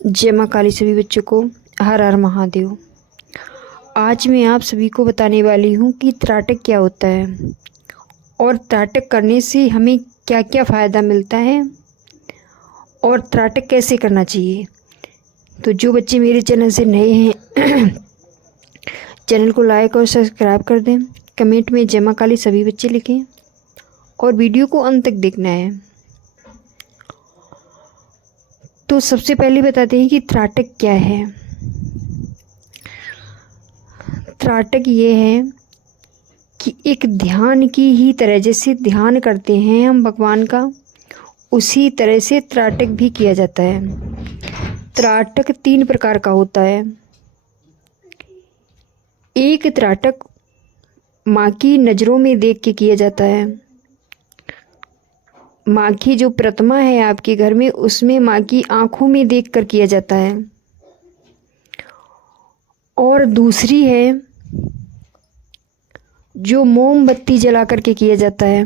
जय माँ काली सभी बच्चों को हर हर महादेव। आज मैं आप सभी को बताने वाली हूँ कि त्राटक क्या होता है और त्राटक करने से हमें क्या क्या फ़ायदा मिलता है और त्राटक कैसे करना चाहिए। तो जो बच्चे मेरे चैनल से नए हैं चैनल को लाइक और सब्सक्राइब कर दें। कमेंट में जय माँ काली सभी बच्चे लिखें और वीडियो को अंत तक देखना है। तो सबसे पहले बताते हैं कि त्राटक क्या है। त्राटक ये है कि एक ध्यान की ही तरह, जैसे ध्यान करते हैं हम भगवान का, उसी तरह से त्राटक भी किया जाता है। त्राटक 3 प्रकार का होता है। एक त्राटक माँ की नज़रों में देख के किया जाता है। माँ की जो प्रतिमा है आपके घर में, उसमें माँ की आंखों में देख कर किया जाता है। और दूसरी है जो मोमबत्ती जला करके किया जाता है।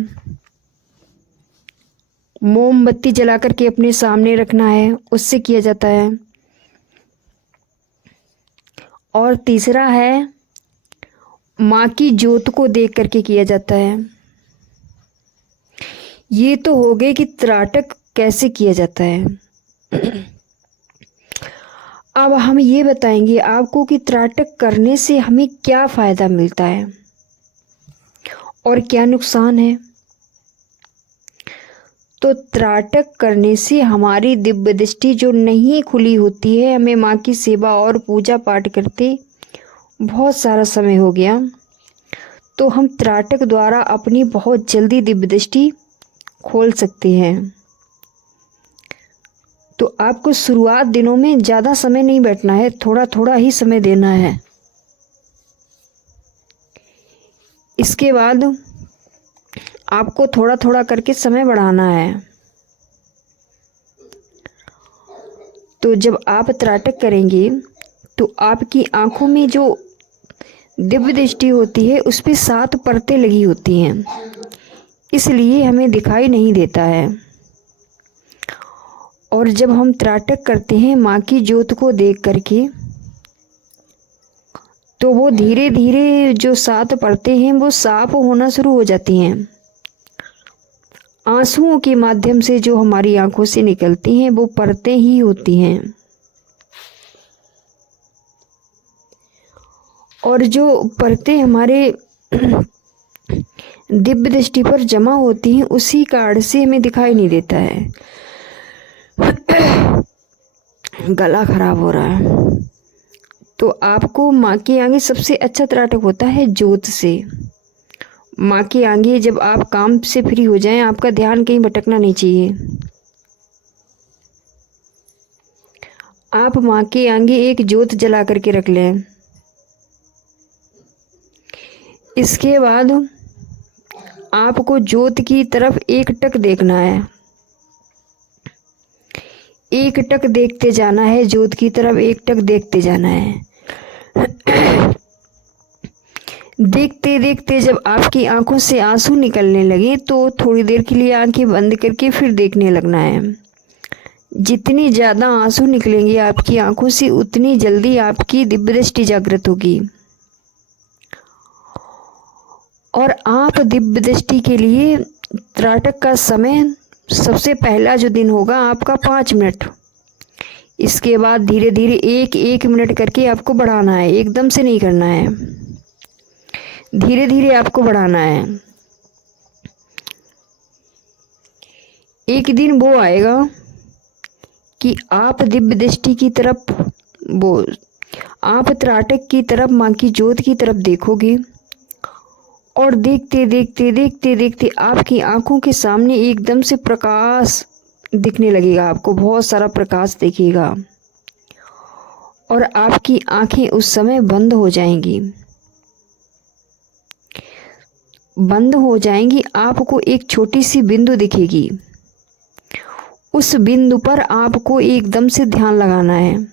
मोमबत्ती जला करके अपने सामने रखना है, उससे किया जाता है। और तीसरा है माँ की ज्योत को देख करके किया जाता है। ये तो हो गए कि त्राटक कैसे किया जाता है। अब हम ये बताएंगे आपको कि त्राटक करने से हमें क्या फ़ायदा मिलता है और क्या नुकसान है। तो त्राटक करने से हमारी दिव्य दृष्टि जो नहीं खुली होती है, हमें माँ की सेवा और पूजा पाठ करते बहुत सारा समय हो गया, तो हम त्राटक द्वारा अपनी बहुत जल्दी दिव्य दृष्टि खोल सकते हैं। तो आपको शुरुआत दिनों में ज़्यादा समय नहीं बैठना है, थोड़ा थोड़ा ही समय देना है। इसके बाद आपको थोड़ा थोड़ा करके समय बढ़ाना है। तो जब आप त्राटक करेंगे तो आपकी आंखों में जो दिव्य दृष्टि होती है उस पर 7 परतें लगी होती हैं, इसलिए हमें दिखाई नहीं देता है। और जब हम त्राटक करते हैं माँ की ज्योत को देख करके, तो वो धीरे धीरे जो 7 परतें हैं वो साफ होना शुरू हो जाती हैं। आंसुओं के माध्यम से जो हमारी आंखों से निकलती हैं वो परतें ही होती हैं। और जो परतें हमारे दिव्य दृष्टि पर जमा होती हैं उसी कारण से हमें दिखाई नहीं देता है। गला खराब हो रहा है। तो आपको माँ के आगे सबसे अच्छा त्राटक होता है ज्योत से। माँ के आगे जब आप काम से फ्री हो जाएं, आपका ध्यान कहीं भटकना नहीं चाहिए। आप माँ के आगे एक ज्योत जला करके रख लें। इसके बाद आपको ज्योत की तरफ एक टक देखना है, एक टक देखते जाना है, ज्योत की तरफ एक टक देखते जाना है। देखते देखते जब आपकी आंखों से आंसू निकलने लगे तो थोड़ी देर के लिए आंखें बंद करके फिर देखने लगना है। जितनी ज़्यादा आंसू निकलेंगे आपकी आंखों से, उतनी जल्दी आपकी दिव्य दृष्टि जागृत होगी। और आप दिव्य दृष्टि के लिए त्राटक का समय, सबसे पहला जो दिन होगा आपका 5 मिनट। इसके बाद धीरे धीरे 1-1 मिनट करके आपको बढ़ाना है, एकदम से नहीं करना है, धीरे धीरे आपको बढ़ाना है। एक दिन वो आएगा कि आप दिव्य दृष्टि की तरफ, वो आप त्राटक की तरफ, माँ की ज्योत की तरफ देखोगे और देखते देखते देखते देखते आपकी आंखों के सामने एकदम से प्रकाश दिखने लगेगा। आपको बहुत सारा प्रकाश दिखेगा और आपकी आंखें उस समय बंद हो जाएंगी। बंद हो जाएंगी, आपको एक छोटी सी बिंदु दिखेगी। उस बिंदु पर आपको एकदम से ध्यान लगाना है।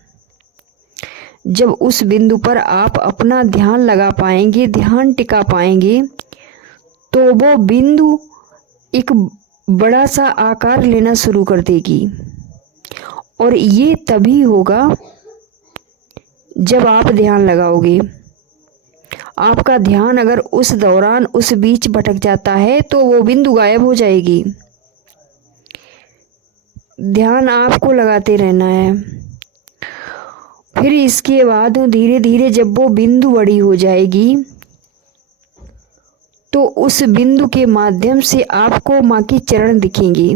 जब उस बिंदु पर आप अपना ध्यान लगा पाएंगे, ध्यान टिका पाएंगे, तो वो बिंदु एक बड़ा सा आकार लेना शुरू कर देगी और ये तभी होगा जब आप ध्यान लगाओगे। आपका ध्यान अगर उस दौरान उस बीच भटक जाता है तो वो बिंदु गायब हो जाएगी। ध्यान आपको लगाते रहना है। फिर इसके बाद धीरे धीरे जब वो बिंदु बड़ी हो जाएगी तो उस बिंदु के माध्यम से आपको माँ की चरण दिखेंगी।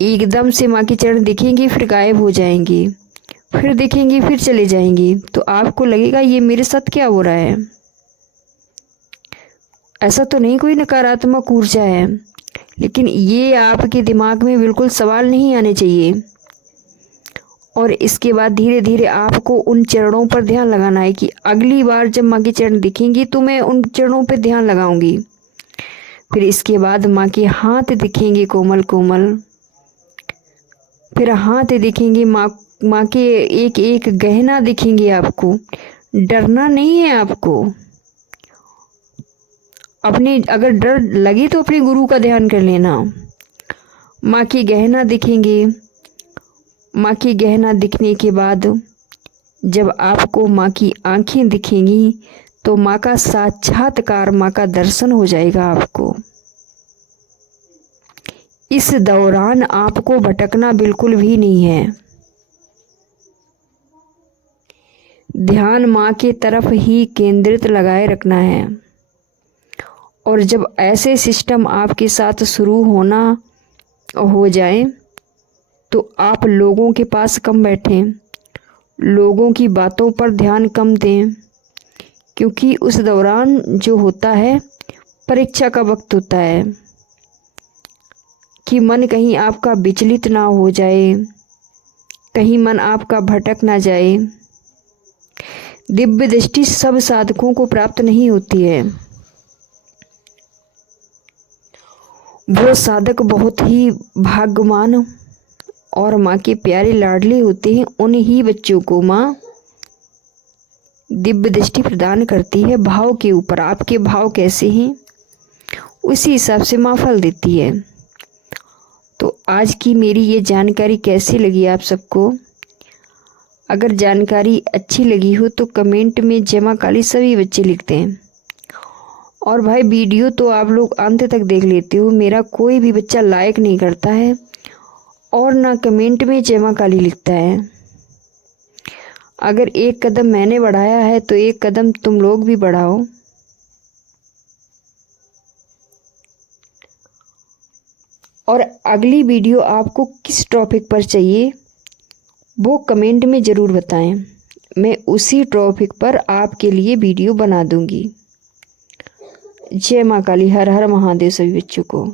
एकदम से माँ की चरण दिखेंगी, फिर गायब हो जाएंगी, फिर दिखेंगी, फिर चले जाएंगी। तो आपको लगेगा ये मेरे साथ क्या हो रहा है। ऐसा तो नहीं कोई नकारात्मक ऊर्जा है, लेकिन ये आपके दिमाग में बिल्कुल सवाल नहीं आने चाहिए। और इसके बाद धीरे धीरे आपको उन चरणों पर ध्यान लगाना है कि अगली बार जब माँ के चरण दिखेंगी तो मैं उन चरणों पर ध्यान लगाऊंगी। फिर इसके बाद माँ के हाथ दिखेंगे कोमल कोमल, फिर हाथ दिखेंगे माँ के एक एक गहना दिखेंगे आपको। डरना नहीं है आपको। अपने अगर डर लगे तो अपने गुरु का ध्यान कर लेना। माँ के गहना दिखेंगे। माँ के गहना दिखने के बाद जब आपको माँ की आंखें दिखेंगी तो माँ का साक्षात्कार, माँ का दर्शन हो जाएगा आपको। इस दौरान आपको भटकना बिल्कुल भी नहीं है। ध्यान माँ के तरफ ही केंद्रित लगाए रखना है। और जब ऐसे सिस्टम आपके साथ शुरू होना हो जाए तो आप लोगों के पास कम बैठें, लोगों की बातों पर ध्यान कम दें, क्योंकि उस दौरान जो होता है परीक्षा का वक्त होता है कि मन कहीं आपका विचलित ना हो जाए, कहीं मन आपका भटक ना जाए। दिव्य दृष्टि सब साधकों को प्राप्त नहीं होती है। वो साधक बहुत ही भाग्यवान और माँ के प्यारे लाडले होते हैं। उन ही बच्चों को माँ दिव्य दृष्टि प्रदान करती है। भाव के ऊपर आपके भाव कैसे हैं उसी हिसाब से माँ फल देती है। तो आज की मेरी ये जानकारी कैसी लगी आप सबको? अगर जानकारी अच्छी लगी हो तो कमेंट में जय माँ काली सभी बच्चे लिखते हैं। और भाई वीडियो तो आप लोग अंत तक देख लेते हो। मेरा कोई भी बच्चा लाइक नहीं करता है और ना कमेंट में जय माँ काली लिखता है। अगर एक कदम मैंने बढ़ाया है तो एक कदम तुम लोग भी बढ़ाओ। और अगली वीडियो आपको किस टॉपिक पर चाहिए वो कमेंट में ज़रूर बताएं। मैं उसी टॉपिक पर आपके लिए वीडियो बना दूंगी। जय माँ काली। हर हर महादेव सभी बच्चों को।